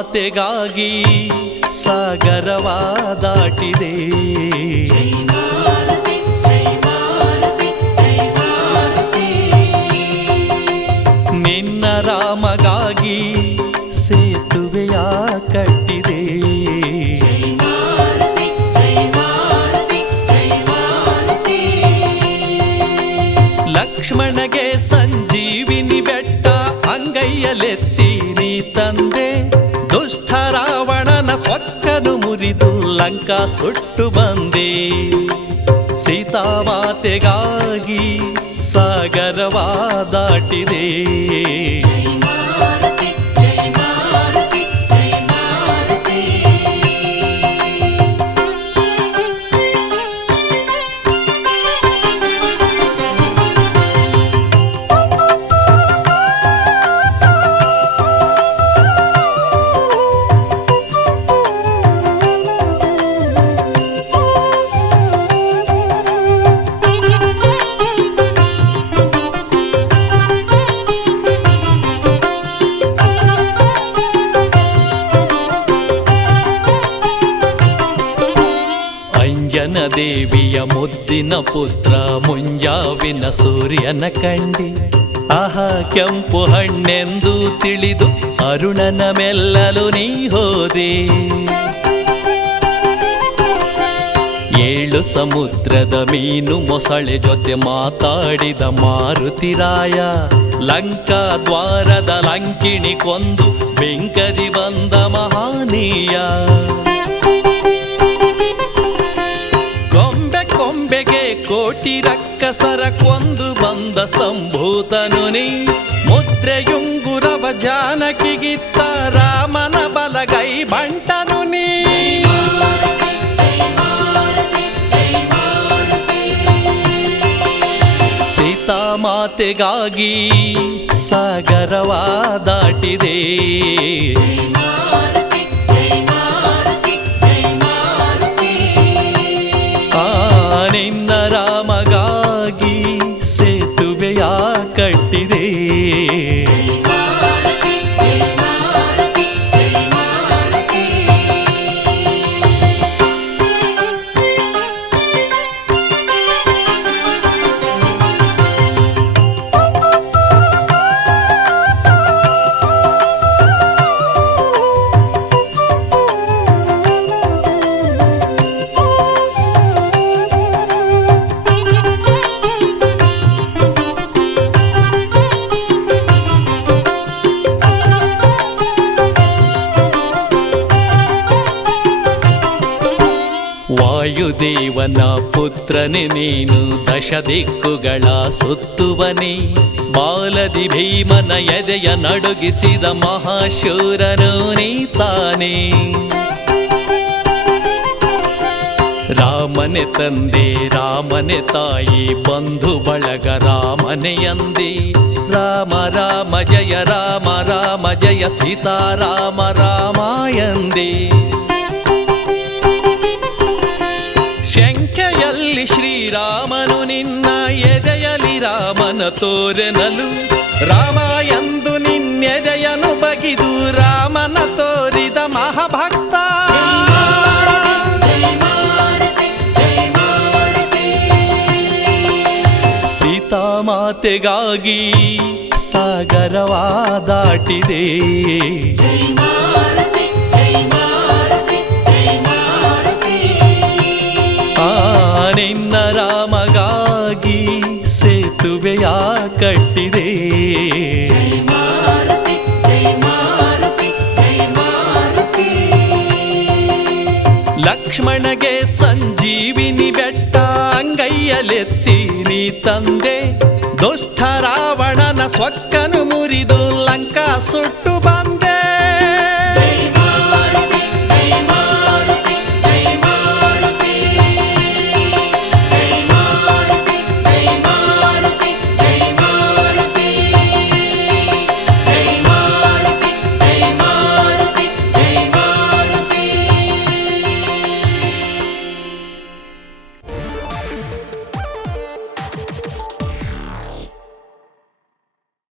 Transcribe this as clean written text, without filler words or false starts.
ಮಾತೆಗಾಗಿ ಸಾಗರವ ದಾಟಿದೆ. ನಿನ್ನ ರಾಮಗಾಗಿ ಸೇತುವೆಯ ಕಟ್ಟಿದೆ. ಲಕ್ಷ್ಮಣಗೆ ಸಂಜೀವಿನಿ ಬೆಟ್ಟ ಅಂಗೈಯಲೆತ್ತಿ ನೀ ತಂದೆ. ದುಷ್ಟ ರಾವಣನ ಸೊಕ್ಕನು ಮುರಿದು ಲಂಕಾ ಸುಟ್ಟು ಬಂದೆ. ಸೀತಾಮಾತೆಗಾಗಿ ಸಾಗರವ ದಾಟಿದೆ. ದೇವಿಯ ಮುದ್ದಿನ ಪುತ್ರ ಮುಂಜಾವಿನ ಸೂರ್ಯನ ಕಂಡಿ. ಆಹಾ ಕೆಂಪು ಹಣ್ಣೆಂದು ತಿಳಿದು ಅರುಣನ ಮೆಲ್ಲಲು ನೀ ಹೋದೆ. 7 ಸಮುದ್ರದ ಮೀನು ಮೊಸಳೆ ಜೊತೆ ಮಾತಾಡಿದ ಮಾರುತಿರಾಯ. ಲಂಕಾ ದ್ವಾರದ ಲಂಕಿಣಿ ಕೊಂದು ಬೆಂಕದಿ ಬಂದ ಮಹಾನೀಯ. ಕೊಂಬೆಗೆ ಕೋಟಿ ರಕ್ಕಸರ ಕೊಂದು ಬಂದ ಸಂಭೂತನು ನೀ. ಮುದ್ರೆಯುಂಗುರವ ಜಾನಕಿಗಿತ್ತ ರಾಮನ ಬಲಗೈ ಬಂಟನು ನೀ. ಸೀತಾಮಾತೆಗಾಗಿ ಸಾಗರವ ದಾಟಿದೆ. ನಿನ್ನ ರಾಮಗಾಗಿ ಸೇತುವೆಯ ಕಟ್ಟಿದೆ. ವಾಯುದೇವನ ಪುತ್ರನೆ ನೀನು ದಶ ದಿಕ್ಕುಗಳ ಸುತ್ತುವನೇ. ಬಾಲದಿ ಭೀಮನ ಎದೆಯ ನಡುಗಿಸಿದ ಮಹಾಶೂರನು ನೀ ತಾನೇ. ರಾಮನೆ ತಂದೆ ರಾಮನೆ ತಾಯಿ ಬಂಧು ಬಳಗ ರಾಮನೆಯಂದೆ. ರಾಮ ರಾಮ ಜಯ ರಾಮ ರಾಮ ಜಯ ಸೀತಾರಾಮ ರಾಮಾಯಂದೆ. ಶಂಕೆಯಲ್ಲಿ ಶ್ರೀರಾಮನು ನಿನ್ನ ಎದೆಯಲಿ ರಾಮನ ತೋರೆನಲು. ರಾಮ ಎಂದು ನಿನ್ನೆದೆಯನು ಬಗಿದು ರಾಮನ ತೋರಿದ ಮಹಾಭಕ್ತ. ಸೀತಾಮಾತೆಗಾಗಿ ಸಾಗರವ ದಾಟಿದೆ. ನಿನ್ನ ರಾಮಗಾಗಿ ಸೇತುವೆಯ ಕಟ್ಟಿದೆ. ಲಕ್ಷ್ಮಣಗೆ ಸಂಜೀವಿನಿ ಬೆಟ್ಟ ಅಂಗೈಯಲೆತ್ತಿ ನೀ ತಂದೆ. ದುಷ್ಟ ರಾವಣನ ಸೊಕ್ಕನು ಮುರಿದು ಲಂಕಾ ಸುಟ್ಟು ಬಾ